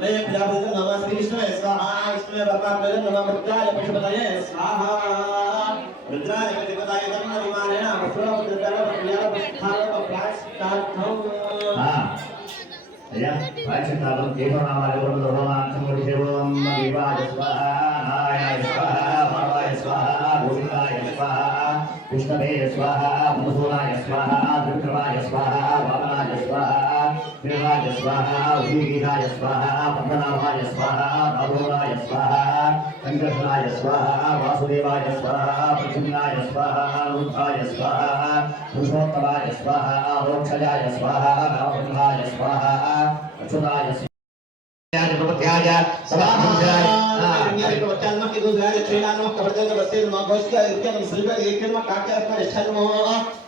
لے پلاپ دیتا نمہ سری وشنو ہے سواہا وشنو ہے برمان دیتا نمہ مردالے پڑھی بتائیے سواہا مردالے پڑھی بتائیے دمہ دیمانے نا مسئلہ مردالے پڑھلیارا بستھارا بپلاس تاتھو ہاں یا پاچھتابم دیتا نامالے پڑھ دوما انتمور دیوم دیواج سواہا سواہا بھاوائے سواہا گوندائے سواہا کشنبے سواہا مدھوائے سواہا درکرائے سواہا وامنائے سواہا ग्रहाय स्वाहा वीराय स्वाहा पद्मनाभाय स्वाहा अरोराय स्वाहा चन्द्रनाय स्वाहा वासुदेवाय स्वाहा प्रसन्नाय स्वाहा रुद्राय स्वाहा पुरुषोत्तमाय स्वाहा रोक्षजाय स्वाहा रामब्रह्माय स्वाहा अचुताय स्वाहा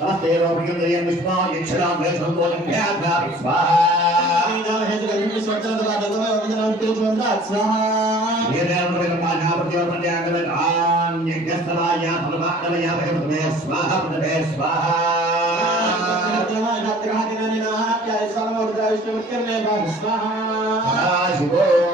నవోజనస్యేభ్యో దారే హరేభ్యో వారి వన్యేభ్య స్వాహా. స్వాహా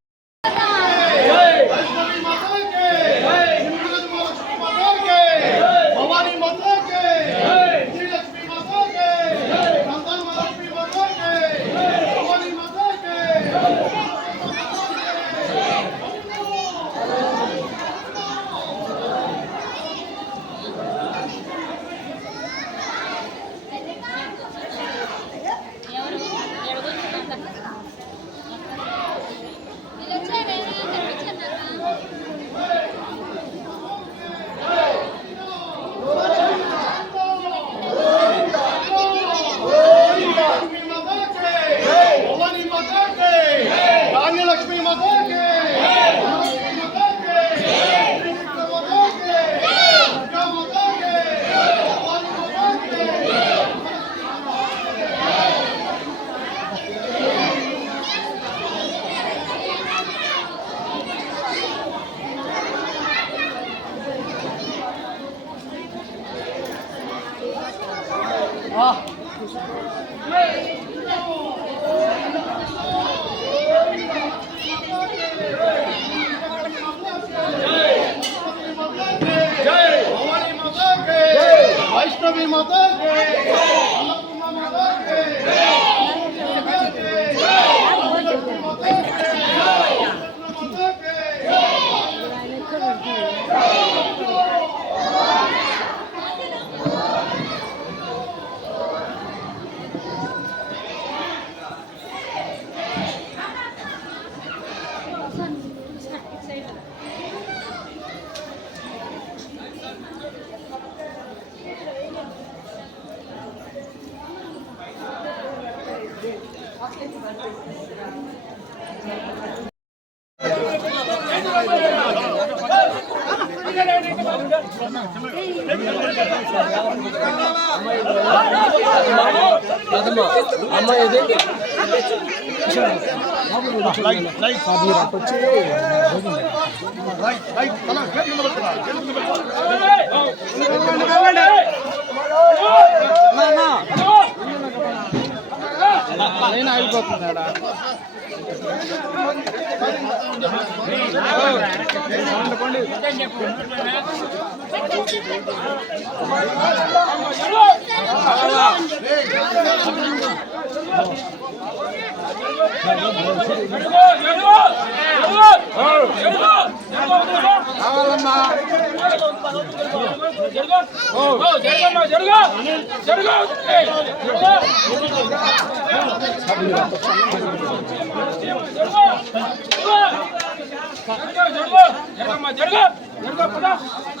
అమ్మాయి ఇది వచ్చి మళ్ళీ వాళ్ళు చేయించుకోవచ్చు జరుగు జరుగు జరుగు జరుగు కాదయ్య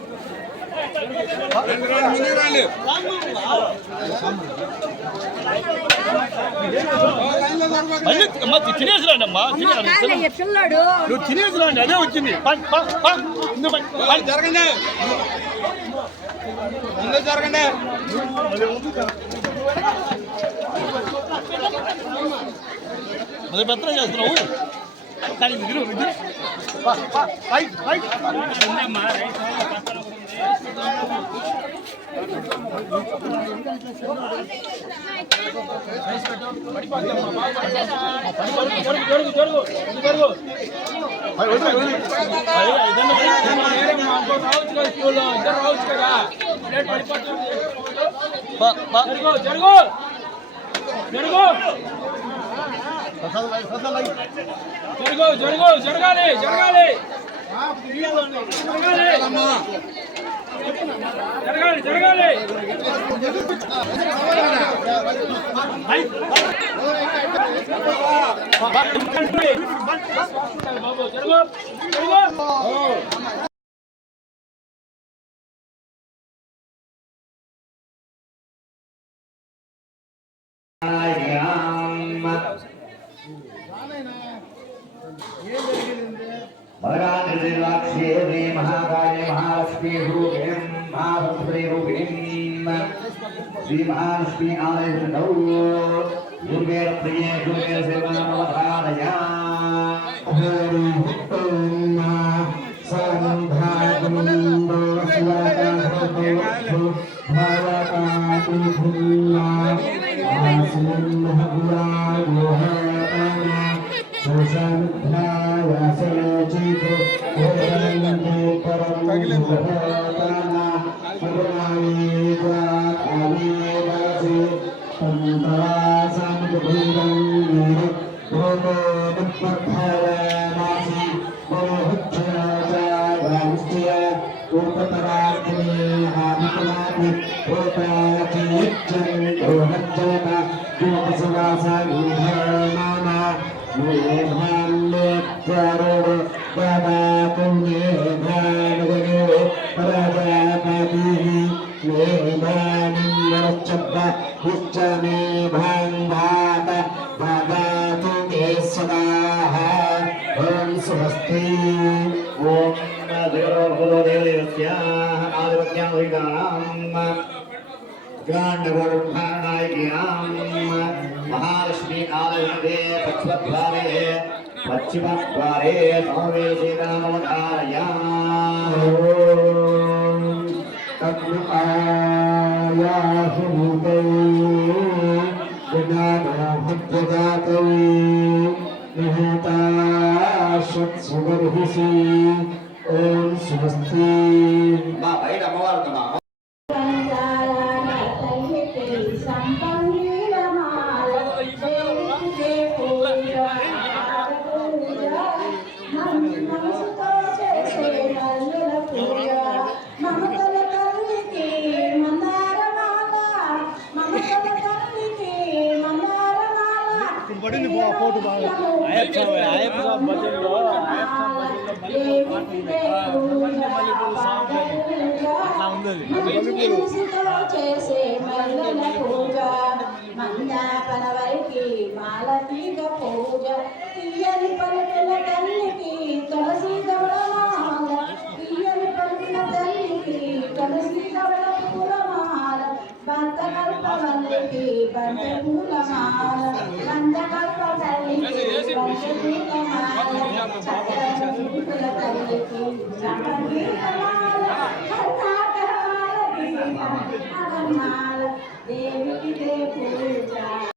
పా, పా, పా. ఇందు పా, పా. జరగండి. ముందు జరగండి. మొదలు పెత్తనం చేస్తున్నావు. కానీ ఇది విను, విను. జరుగు జరుగు జరగాలి జరగాలి. జరగాలి. జరగాలి బాబు జరుగు జరుగు. మహాలక్ష్మీ రూపిణీం మహాసరస్వతీ రూపిణీం چند می بھنت آلیہ مہالکشمی آل پچمد پچمد తన్ను ఆయాసభూతౌ విజ్ఞానోహద్యజాతౌ నిహతాశ్వత్సుగర్హిషి ఓం స్వస్తి చేసే మల్లెల పూజ వరికి మాలతీగ పూజ. బంత కల్ప వల్లికి బంత పూలమాల బంత కల్ప తల్లికి బంత పూలమాల చక్ర పూల తల్లికి చక్రమాల కర్ణాటకమాల పూజ.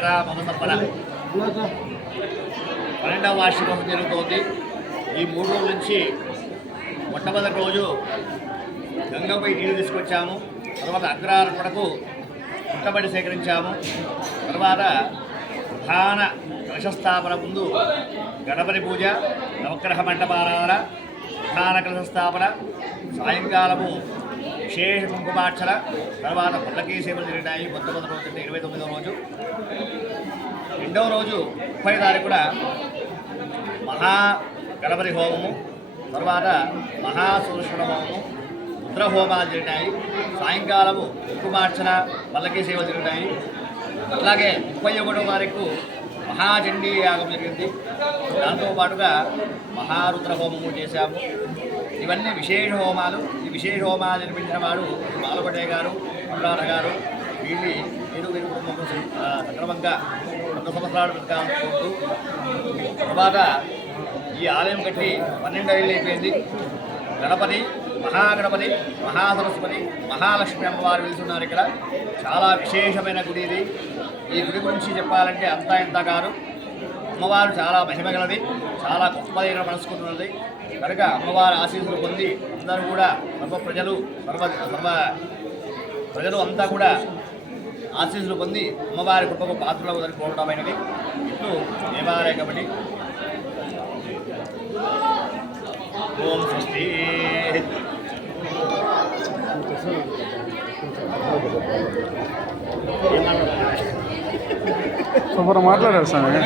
సుప్రియరా మమ పన్నెండవ వార్షికం జరుగుతోంది. ఈ మూడు రోజుల నుంచి మొట్టమొదటి రోజు గంగపై నీరు తీసుకొచ్చాము. తర్వాత అగ్రహారపడకు పుట్టబడి సేకరించాము. తర్వాత ప్రధాన కలశస్థాపన ముందు గణపతి పూజ నవగ్రహ మంటపారాధన ప్రధాన కలశస్థాపన సాయంకాలము విశేష కుంకుమార్చన. తర్వాత పుల్లకీ సేవలు జరిగినాయి. మొట్టమొదటి రోజు అంటే ఇరవై తొమ్మిదవ రోజు. రెండవ రోజు ముప్పై తారీఖున మహా గణపతి హోమము. తర్వాత మహాసుదర్శన హోమము. రుద్ర హోమాలు జరిగినాయి. సాయంకాలము కుంకుమార్చన పల్లకీ సేవలు జరిగినాయి. అలాగే ముప్పై ఒకటో తారీఖు మహాచండీ యాగం జరిగింది. దాంతో పాటుగా మహారుద్ర హోమము చేశాము. ఇవన్నీ విశేష హోమాలు. ఈ విశేష హోమాలు నిర్మించిన వారు బాలపటే గారు అనురాధ గారు. వీళ్ళు వీరు వీరి కుటుంబం సక్రమంగా వంద సంవత్సరాలు కోరుతూ తర్వాత ఈ ఆలయం కట్టి పన్నెండు ఏళ్ళు అయిపోయింది. గణపతి మహాగణపతి మహాసరస్వతి మహాలక్ష్మి అమ్మవారు వెళ్తున్నారు ఇక్కడ. చాలా విశేషమైన గుడి ఇది. ఈ గుడి గురించి చెప్పాలంటే అంతా ఇంత కాదు. అమ్మవారు చాలా మహిమగలది చాలా గొప్పదైన మనసుకున్నది కనుక అమ్మవారి ఆశీస్సులు పొంది అందరూ కూడా సర్వ ప్రజలు సర్వ సర్వ ప్రజలు అంతా కూడా ఆశీస్సులు పొంది అమ్మవారి కృపకు పాత్రలు కోరటమైనది. ఇట్లు దేవాలయ కమిటీ. ఓం స్వస్తి. సూపర్ మాట్లాడారు స్వామి.